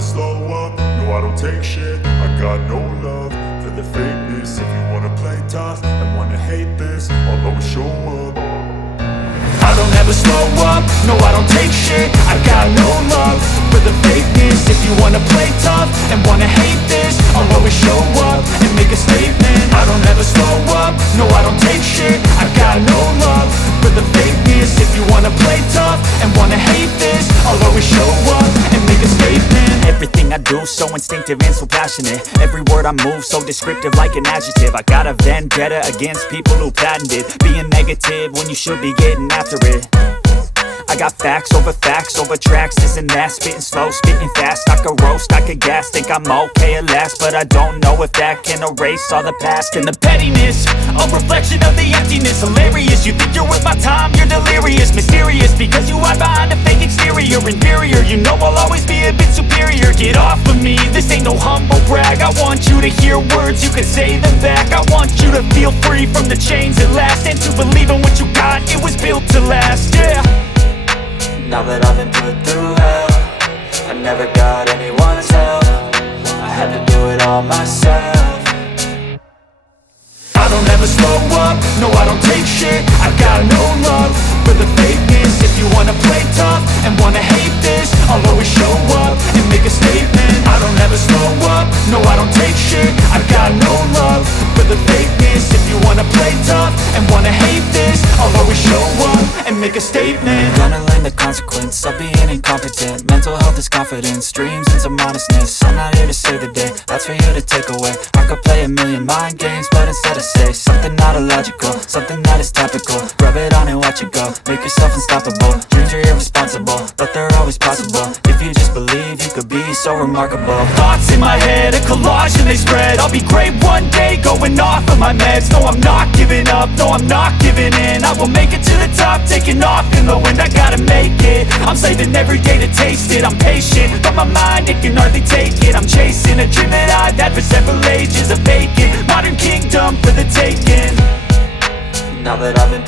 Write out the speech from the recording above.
never slow up, no I don't take shit. I got no love for the fakeness. If you wanna play tough and wanna hate this, I'll always show up. I don't ever slow up, no I don't take shit. I got no love for the fakeness. If you wanna play tough and wanna hate this, I'll always show up and make a statement. I don't ever slow up, no I don't take shit. I got no love for the fakeness. If you wanna play tough and wanna hate this, I'll always show up and make a statement. Everything I do so instinctive and so passionate. Every word I move so descriptive like an adjective. I got a vendetta against people who patented being negative when you should be getting after it. I got facts over tracks, this and that. Spitting slow, spitting fast. I could roast, I could gas. Think I'm okay at last, but I don't know if that can erase all the past. And the pettiness, a reflection of the emptiness. Hilarious, you think you're worth my time, you're delirious. Mysterious, because you hide behind a fake exterior. Inferior, you know I'll always be a bit superior. Get off of me, this ain't no humble brag. I want you to hear words, you can say them back. I want you to feel free from the chains at last, and to believe in what you got, it was built to last, yeah. Now that I've been put through hell, I never got anyone's help. I had to do it all myself. I don't ever slow up, no I don't take shit. I got no love for the fakeness. If you wanna play tough and wanna hate this, I'll always show up and make a statement. I don't ever slow up, no I don't take shit. I got no love for the fakeness. If you wanna play tough and wanna hate this, I'll always show up and make a statement. Gonna learn the consequence of being incompetent. Mental health is confidence, dreams and some modestness. I'm not here to save the day, that's for you to take away. I could play a million mind games, but instead I say something not illogical, something that is topical. Rub it on and watch it go, make yourself unstoppable. Dreams are irresponsible, but they're always possible. If you just believe, you could be so remarkable. Thoughts in my head, a collage and they spread. I'll be great one day, going off of my meds. No, I'm not giving up, no, I'm not giving in. I will make it to the top, taking off in the wind. I gotta make it, I'm saving every day to taste it. I'm patient, but my mind, it can hardly take it. I'm chasing a dream that I've had for several ages. A vacant, modern kingdom for the taking. Now that I've been